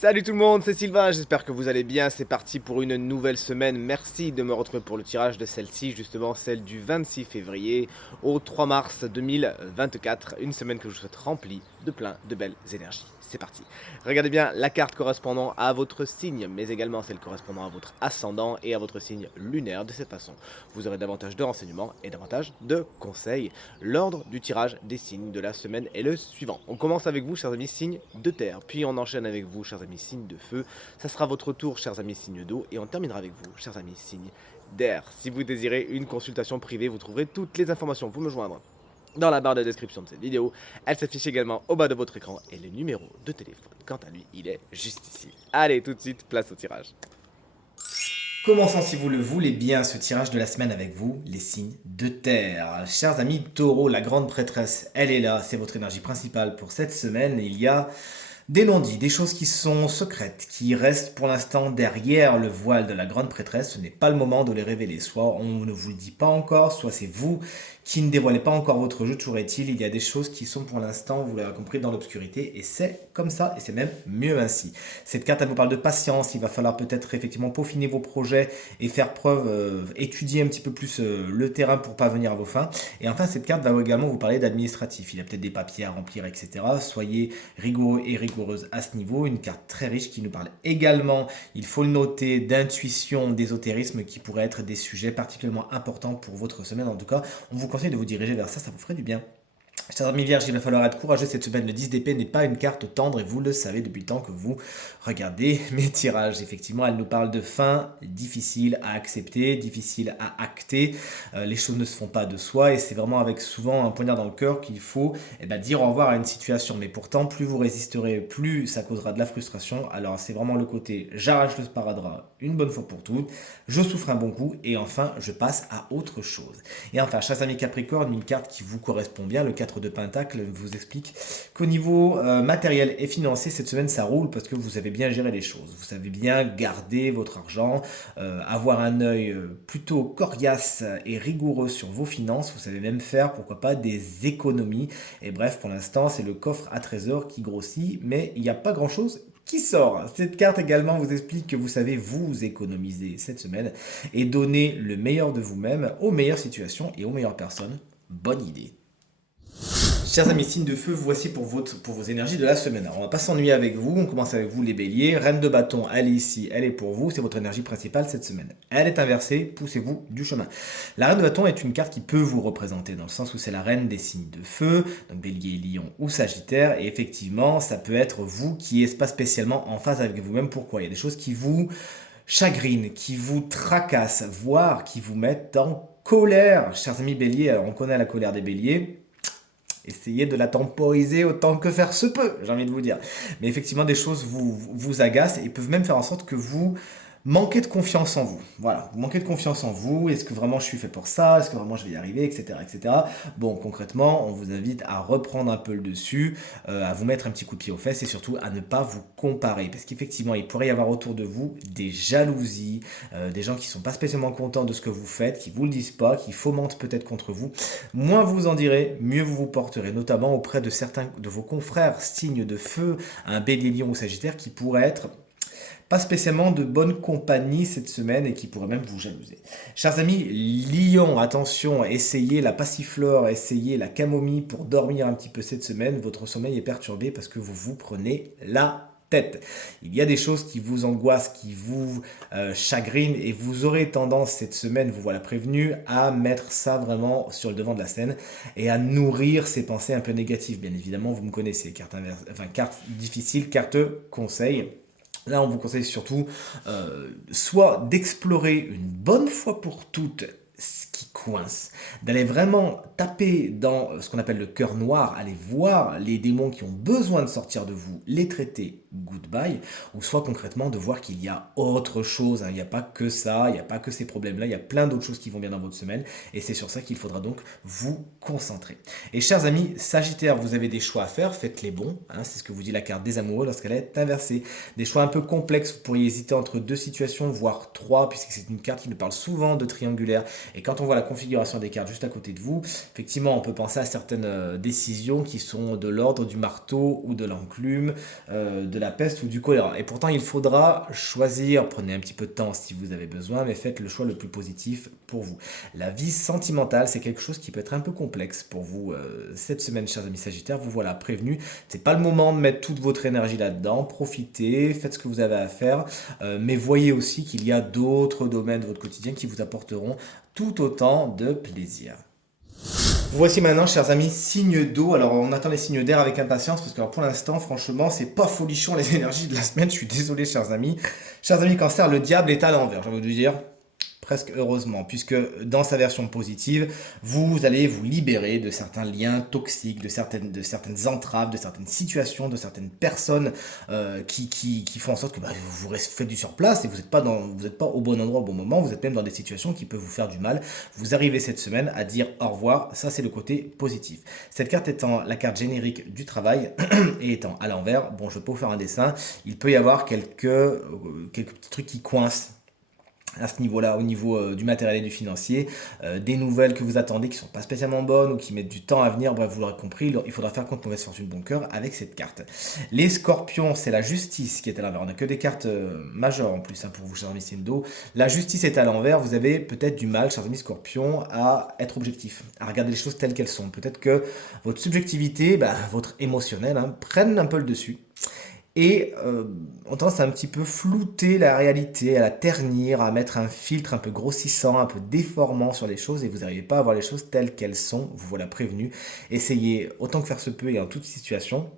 Salut tout le monde, c'est Sylvain, j'espère que vous allez bien, c'est parti pour une nouvelle semaine. Merci de me retrouver pour le tirage de celle-ci, justement celle du 26 février au 3 mars 2024, une semaine que je vous souhaite remplie de plein de belles énergies. C'est parti. Regardez bien la carte correspondant à votre signe, mais également celle correspondant à votre ascendant et à votre signe lunaire. De cette façon, vous aurez davantage de renseignements et davantage de conseils. L'ordre du tirage des signes de la semaine est le suivant. On commence avec vous, chers amis, signe de terre, puis on enchaîne avec vous, chers amis, signe de feu. Ça sera votre tour, chers amis, signe d'eau, et on terminera avec vous, chers amis, signe d'air. Si vous désirez une consultation privée, vous trouverez toutes les informations pour me joindre dans la barre de description de cette vidéo. Elle s'affiche également au bas de votre écran et le numéro de téléphone, quant à lui, il est juste ici. Allez, tout de suite, place au tirage. Commençons, si vous le voulez bien, ce tirage de la semaine avec vous, les signes de terre. Chers amis taureaux, la grande prêtresse, elle est là, c'est votre énergie principale pour cette semaine. Il y a des non-dits, des choses qui sont secrètes, qui restent pour l'instant derrière le voile de la grande prêtresse. Ce n'est pas le moment de les révéler. Soit on ne vous le dit pas encore, soit c'est vous qui ne dévoilez pas encore votre jeu. Toujours est-il, il y a des choses qui sont pour l'instant, vous l'avez compris, dans l'obscurité. Et c'est comme ça, et c'est même mieux ainsi. Cette carte, elle vous parle de patience. Il va falloir peut-être effectivement peaufiner vos projets et faire preuve, étudier un petit peu plus le terrain pour parvenir à vos fins. Et enfin, cette carte va également vous parler d'administratif. Il y a peut-être des papiers à remplir, etc. Soyez rigoureux et rigoureuse à ce niveau. Une carte très riche qui nous parle également, il faut le noter, d'intuition, d'ésotérisme qui pourraient être des sujets particulièrement importants pour votre semaine. En tout cas, on vous conseille de vous diriger vers ça, ça vous ferait du bien. Chers amis vierges, il va falloir être courageux cette semaine. Le 10 d'épée n'est pas une carte tendre et vous le savez depuis le temps que vous regardez mes tirages. Effectivement, elle nous parle de fin difficile à accepter, difficile à acter. Les choses ne se font pas de soi et c'est vraiment avec souvent un poignard dans le cœur qu'il faut dire au revoir à une situation. Mais pourtant, plus vous résisterez, plus ça causera de la frustration. Alors c'est vraiment le côté j'arrache le sparadrap une bonne fois pour toutes, je souffre un bon coup et enfin je passe à autre chose. Et enfin, chers amis Capricorne, une carte qui vous correspond bien, le 4 de Pentacle, vous explique qu'au niveau matériel et financier, cette semaine, ça roule parce que vous avez bien géré les choses. Vous savez bien garder votre argent, avoir un œil plutôt coriace et rigoureux sur vos finances. Vous savez même faire, pourquoi pas, des économies. Et bref, pour l'instant, c'est le coffre à trésor qui grossit, mais il n'y a pas grand-chose qui sort. Cette carte également vous explique que vous savez vous économiser cette semaine et donner le meilleur de vous-même aux meilleures situations et aux meilleures personnes. Bonne idée. Chers amis, signes de feu, voici pour vos énergies de la semaine. Alors, on va pas s'ennuyer avec vous, on commence avec vous les béliers. Reine de bâton, elle est ici, elle est pour vous, c'est votre énergie principale cette semaine. Elle est inversée, poussez-vous du chemin. La reine de bâton est une carte qui peut vous représenter, dans le sens où c'est la reine des signes de feu, donc bélier, lion ou sagittaire, et effectivement, ça peut être vous qui n'êtes pas spécialement en phase avec vous-même. Pourquoi? Il y a des choses qui vous chagrinent, qui vous tracassent, voire qui vous mettent en colère. Chers amis béliers, alors on connaît la colère des béliers, essayez de la temporiser autant que faire se peut, j'ai envie de vous dire. Mais effectivement, des choses vous agacent et peuvent même faire en sorte que vous manquez de confiance en vous. Voilà, vous manquez de confiance en vous. Est-ce que vraiment je suis fait pour ça? Est-ce que vraiment je vais y arriver, etc., etc. Bon, concrètement, on vous invite à reprendre un peu le dessus, à vous mettre un petit coup de pied aux fesses et surtout à ne pas vous comparer. Parce qu'effectivement, il pourrait y avoir autour de vous des jalousies, des gens qui ne sont pas spécialement contents de ce que vous faites, qui ne vous le disent pas, qui fomentent peut-être contre vous. Moins vous en direz, mieux vous vous porterez, notamment auprès de certains de vos confrères signes de feu, un bélier, lion ou sagittaire, qui pourraient être pas spécialement de bonne compagnie cette semaine et qui pourrait même vous jalouser. Chers amis, lion, attention, essayez la passiflore, essayez la camomille pour dormir un petit peu cette semaine. Votre sommeil est perturbé parce que vous vous prenez la tête. Il y a des choses qui vous angoissent, qui vous chagrinent et vous aurez tendance cette semaine, vous voilà prévenu, à mettre ça vraiment sur le devant de la scène et à nourrir ces pensées un peu négatives. Bien évidemment, vous me connaissez, carte inverse, enfin carte difficile, carte conseil. Là, on vous conseille surtout soit d'explorer une bonne fois pour toutes ce qui coince, d'aller vraiment taper dans ce qu'on appelle le cœur noir, aller voir les démons qui ont besoin de sortir de vous, les traiter goodbye, ou soit concrètement de voir qu'il y a autre chose, hein. Il n'y a pas que ça, il n'y a pas que ces problèmes-là, il y a plein d'autres choses qui vont bien dans votre semaine, et c'est sur ça qu'il faudra donc vous concentrer. Et chers amis, Sagittaire, vous avez des choix à faire, faites les bons, hein, c'est ce que vous dit la carte des amoureux lorsqu'elle est inversée. Des choix un peu complexes, vous pourriez hésiter entre deux situations, voire trois, puisque c'est une carte qui nous parle souvent de triangulaire, Et quand on voit la configuration des cartes juste à côté de vous, effectivement, on peut penser à certaines décisions qui sont de l'ordre du marteau ou de l'enclume, de la peste ou du choléra. Et pourtant, il faudra choisir, prenez un petit peu de temps si vous avez besoin, mais faites le choix le plus positif pour vous. La vie sentimentale, c'est quelque chose qui peut être un peu complexe pour vous cette semaine, chers amis Sagittaires. Vous voilà prévenus. C'est pas le moment de mettre toute votre énergie là-dedans. Profitez, faites ce que vous avez à faire, mais voyez aussi qu'il y a d'autres domaines de votre quotidien qui vous apporteront tout autant de plaisir. Voici maintenant, chers amis, signes d'eau. Alors, on attend les signes d'air avec impatience parce que alors, pour l'instant, franchement, c'est pas folichon les énergies de la semaine. Je suis désolé, chers amis. Chers amis Cancer, le diable est à l'envers. J'ai envie de vous dire. Presque heureusement, puisque dans sa version positive, vous allez vous libérer de certains liens toxiques, de certaines entraves, de certaines situations, de certaines personnes qui font en sorte que vous faites du surplace et vous n'êtes pas au bon endroit au bon moment, vous êtes même dans des situations qui peuvent vous faire du mal. Vous arrivez cette semaine à dire au revoir, ça c'est le côté positif. Cette carte étant la carte générique du travail et étant à l'envers, bon je peux vous faire un dessin, il peut y avoir quelques petits trucs qui coincent à ce niveau-là, au niveau du matériel et du financier, des nouvelles que vous attendez qui ne sont pas spécialement bonnes ou qui mettent du temps à venir, bref, vous l'aurez compris, il faudra faire contre mauvaise fortune bon cœur avec cette carte. Les scorpions, c'est la justice qui est à l'envers. On n'a que des cartes majeures en plus hein, pour vous, chers amis Sindo. La justice est à l'envers, vous avez peut-être du mal, chers amis scorpions, à être objectif, à regarder les choses telles qu'elles sont. Peut-être que votre subjectivité, votre émotionnel, prennent un peu le dessus et on tendance à un petit peu flouter la réalité, à la ternir, à mettre un filtre un peu grossissant, un peu déformant sur les choses et vous n'arrivez pas à voir les choses telles qu'elles sont, vous voilà prévenu. Essayez autant que faire se peut et en toute situation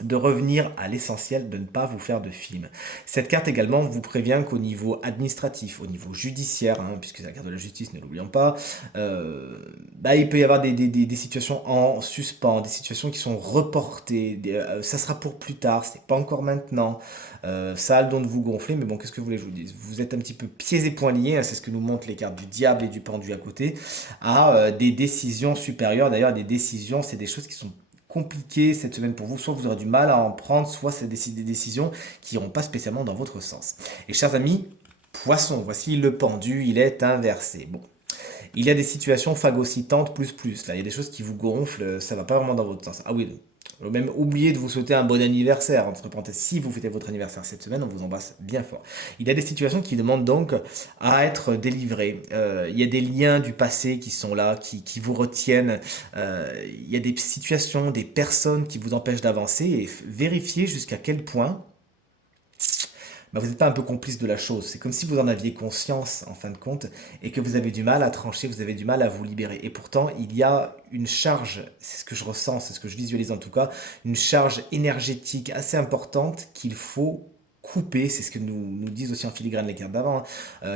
de revenir à l'essentiel, de ne pas vous faire de film. Cette carte également vous prévient qu'au niveau administratif, au niveau judiciaire, puisque c'est la carte de la justice, ne l'oublions pas, il peut y avoir des situations en suspens, des situations qui sont reportées, ça sera pour plus tard, c'est pas encore maintenant, ça a le don de vous gonfler, mais bon, qu'est-ce que vous voulez que je vous dise? Vous êtes un petit peu pieds et poings liés, c'est ce que nous montrent les cartes du diable et du pendu à côté, à des décisions supérieures. D'ailleurs, des décisions, c'est des choses qui sont compliqué cette semaine pour vous, soit vous aurez du mal à en prendre, soit c'est des décisions qui n'iront pas spécialement dans votre sens. Et chers amis, poisson, voici le pendu, il est inversé. Bon, il y a des situations phagocytantes plus. Là, il y a des choses qui vous gonflent, ça va pas vraiment dans votre sens. Ah oui, même oublier de vous souhaiter un bon anniversaire, entre parenthèses, si vous fêtez votre anniversaire cette semaine, on vous embrasse bien fort. Il y a des situations qui demandent donc à être délivrées. Il y a des liens du passé qui sont là, qui vous retiennent. Il y a des situations, des personnes qui vous empêchent d'avancer et vérifier jusqu'à quel point vous n'êtes pas un peu complice de la chose. C'est comme si vous en aviez conscience, en fin de compte, et que vous avez du mal à trancher, vous avez du mal à vous libérer. Et pourtant, il y a une charge, c'est ce que je ressens, c'est ce que je visualise en tout cas, une charge énergétique assez importante qu'il faut couper, c'est ce que nous disent aussi en filigrane les cartes d'avant,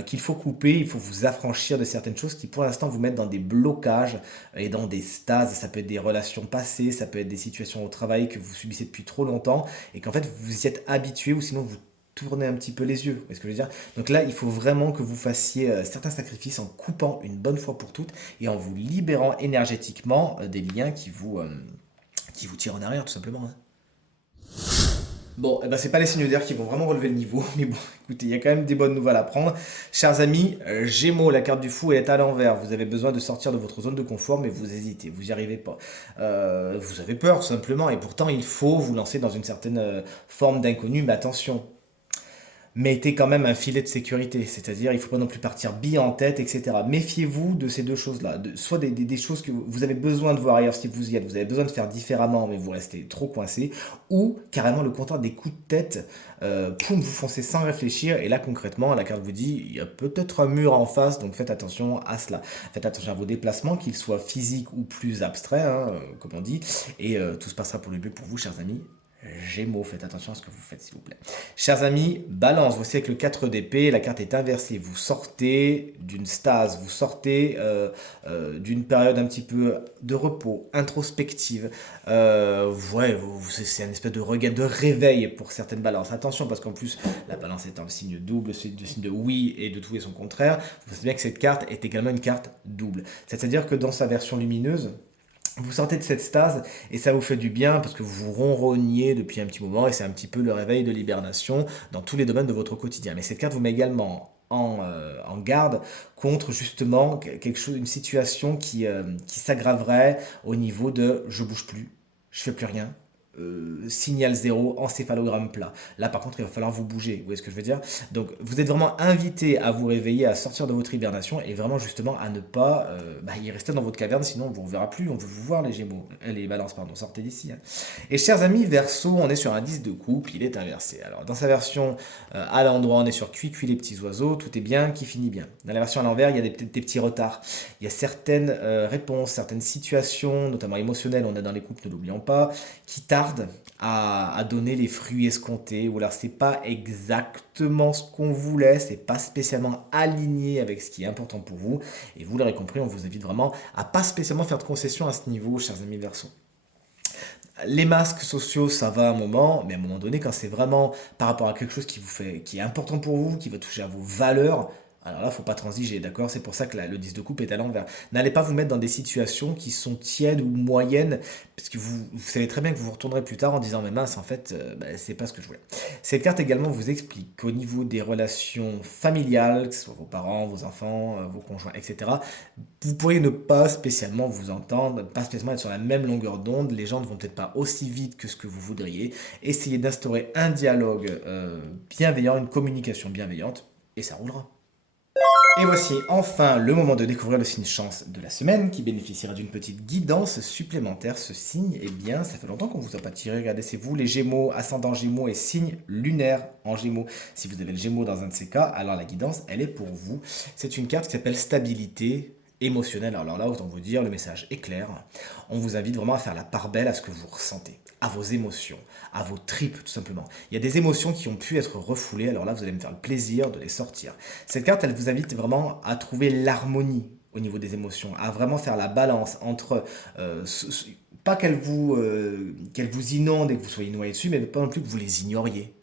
qu'il faut couper, il faut vous affranchir de certaines choses qui pour l'instant vous mettent dans des blocages et dans des stases. Ça peut être des relations passées, ça peut être des situations au travail que vous subissez depuis trop longtemps et qu'en fait vous y êtes habitué ou sinon vous tournez un petit peu les yeux, vous voyez ce que je veux dire? Donc là, il faut vraiment que vous fassiez certains sacrifices en coupant une bonne fois pour toutes et en vous libérant énergétiquement des liens qui vous tirent en arrière, tout simplement. Bon, c'est pas les signes d'air qui vont vraiment relever le niveau, mais bon, écoutez, il y a quand même des bonnes nouvelles à prendre. Chers amis, Gémeaux, la carte du fou elle est à l'envers. Vous avez besoin de sortir de votre zone de confort, mais vous hésitez, vous n'y arrivez pas. Vous avez peur, tout simplement, et pourtant il faut vous lancer dans une certaine forme d'inconnu, mais attention, mettez quand même un filet de sécurité, c'est-à-dire il ne faut pas non plus partir bille en tête, etc. Méfiez-vous de ces deux choses-là, soit des choses que vous avez besoin de voir ailleurs si vous y êtes, vous avez besoin de faire différemment, mais vous restez trop coincé, ou carrément le contraire des coups de tête, vous foncez sans réfléchir, et là concrètement, la carte vous dit, il y a peut-être un mur en face, donc faites attention à cela. Faites attention à vos déplacements, qu'ils soient physiques ou plus abstraits, comme on dit, et tout se passera pour le mieux pour vous, chers amis. Gémeaux, faites attention à ce que vous faites s'il vous plaît. Chers amis, Balance, voici avec le 4 d'épée, la carte est inversée, vous sortez d'une stase, vous sortez d'une période un petit peu de repos, introspective, c'est un espèce de regain, de réveil pour certaines balances. Attention parce qu'en plus, la balance est un signe double, c'est le signe de oui et de tout et son contraire. Vous savez bien que cette carte est également une carte double. C'est-à-dire que dans sa version lumineuse, vous sortez de cette stase et ça vous fait du bien parce que vous vous ronronniez depuis un petit moment et c'est un petit peu le réveil de l'hibernation dans tous les domaines de votre quotidien. Mais cette carte vous met également en garde contre justement quelque chose, une situation qui s'aggraverait au niveau de je bouge plus, je fais plus rien. Signal zéro, encéphalogramme plat. Là, par contre, il va falloir vous bouger. Vous voyez ce que je veux dire? Donc, vous êtes vraiment invité à vous réveiller, à sortir de votre hibernation et vraiment justement à ne pas y rester dans votre caverne, sinon on ne vous reverra plus. On veut vous voir, les Gémeaux, les Balances, pardon. Sortez d'ici, hein. Et chers amis, Verseau, on est sur un 10 de coupe, il est inversé. Alors, dans sa version à l'endroit, on est sur cuit, cuit les petits oiseaux, tout est bien, qui finit bien. Dans la version à l'envers, il y a des petits retards. Il y a certaines réponses, certaines situations, notamment émotionnelles, on est dans les couples, ne l'oublions pas, qui tardent à donner les fruits escomptés, ou alors c'est pas exactement ce qu'on voulait, c'est pas spécialement aligné avec ce qui est important pour vous, et vous l'aurez compris, on vous invite vraiment à pas spécialement faire de concessions à ce niveau, chers amis Verseau. Les masques sociaux, ça va un moment, mais à un moment donné, quand c'est vraiment par rapport à quelque chose qui vous fait, qui est important pour vous, qui va toucher à vos valeurs, alors là, faut pas transiger, d'accord? C'est pour ça que le 10 de coupe est à l'envers. N'allez pas vous mettre dans des situations qui sont tièdes ou moyennes, parce que vous savez très bien que vous vous retournerez plus tard en disant, mais mince, en fait, c'est pas ce que je voulais. Cette carte également vous explique qu'au niveau des relations familiales, que ce soit vos parents, vos enfants, vos conjoints, etc., vous pourriez ne pas spécialement vous entendre, pas spécialement être sur la même longueur d'onde, les gens ne vont peut-être pas aussi vite que ce que vous voudriez. Essayez d'instaurer un dialogue bienveillant, une communication bienveillante, et ça roulera. Et voici enfin le moment de découvrir le signe chance de la semaine qui bénéficiera d'une petite guidance supplémentaire. Ce signe, eh bien, ça fait longtemps qu'on ne vous a pas tiré. Regardez, c'est vous les Gémeaux, ascendant Gémeaux et signe lunaire en Gémeaux. Si vous avez le Gémeaux dans un de ces cas, alors la guidance, elle est pour vous. C'est une carte qui s'appelle stabilité émotionnelle. Alors là, autant vous dire, le message est clair. On vous invite vraiment à faire la part belle à ce que vous ressentez, à vos émotions, à vos tripes tout simplement. Il y a des émotions qui ont pu être refoulées, alors là vous allez me faire le plaisir de les sortir. Cette carte, elle vous invite vraiment à trouver l'harmonie au niveau des émotions, à vraiment faire la balance entre, pas qu'elle vous inonde et que vous soyez noyé dessus, mais pas non plus que vous les ignoriez.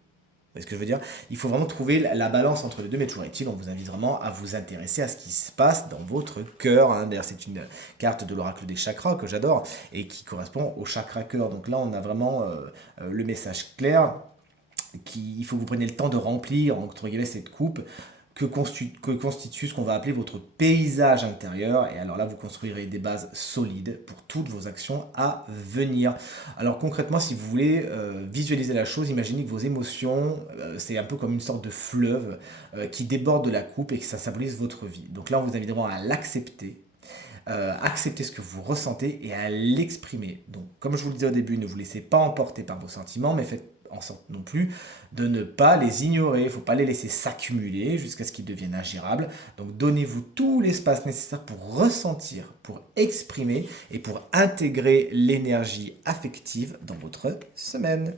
Vous voyez ce que je veux dire? Il faut vraiment trouver la balance entre les deux, mais toujours est-il, on vous invite vraiment à vous intéresser à ce qui se passe dans votre cœur, hein. D'ailleurs, c'est une carte de l'oracle des chakras que j'adore et qui correspond au chakra cœur. Donc là, on a vraiment le message clair il faut que vous preniez le temps de remplir, entre guillemets, cette coupe que constitue ce qu'on va appeler votre paysage intérieur. Et alors là, vous construirez des bases solides pour toutes vos actions à venir. Alors concrètement, si vous voulez visualiser la chose, imaginez que vos émotions, c'est un peu comme une sorte de fleuve qui déborde de la coupe et que ça symbolise votre vie. Donc là, on vous invite vraiment à l'accepter. Accepter ce que vous ressentez et à l'exprimer. Donc, comme je vous le disais au début, ne vous laissez pas emporter par vos sentiments, mais faites en sorte non plus de ne pas les ignorer. Il ne faut pas les laisser s'accumuler jusqu'à ce qu'ils deviennent ingérables. Donc, donnez-vous tout l'espace nécessaire pour ressentir, pour exprimer et pour intégrer l'énergie affective dans votre semaine.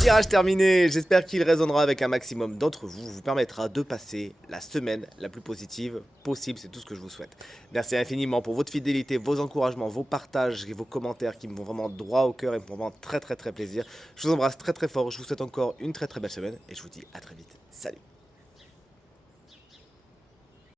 Tirage terminé, j'espère qu'il résonnera avec un maximum d'entre vous, vous permettra de passer la semaine la plus positive possible, c'est tout ce que je vous souhaite. Merci infiniment pour votre fidélité, vos encouragements, vos partages et vos commentaires qui me vont vraiment droit au cœur et me font vraiment très plaisir. Je vous embrasse très fort, je vous souhaite encore une très belle semaine et je vous dis à très vite. Salut!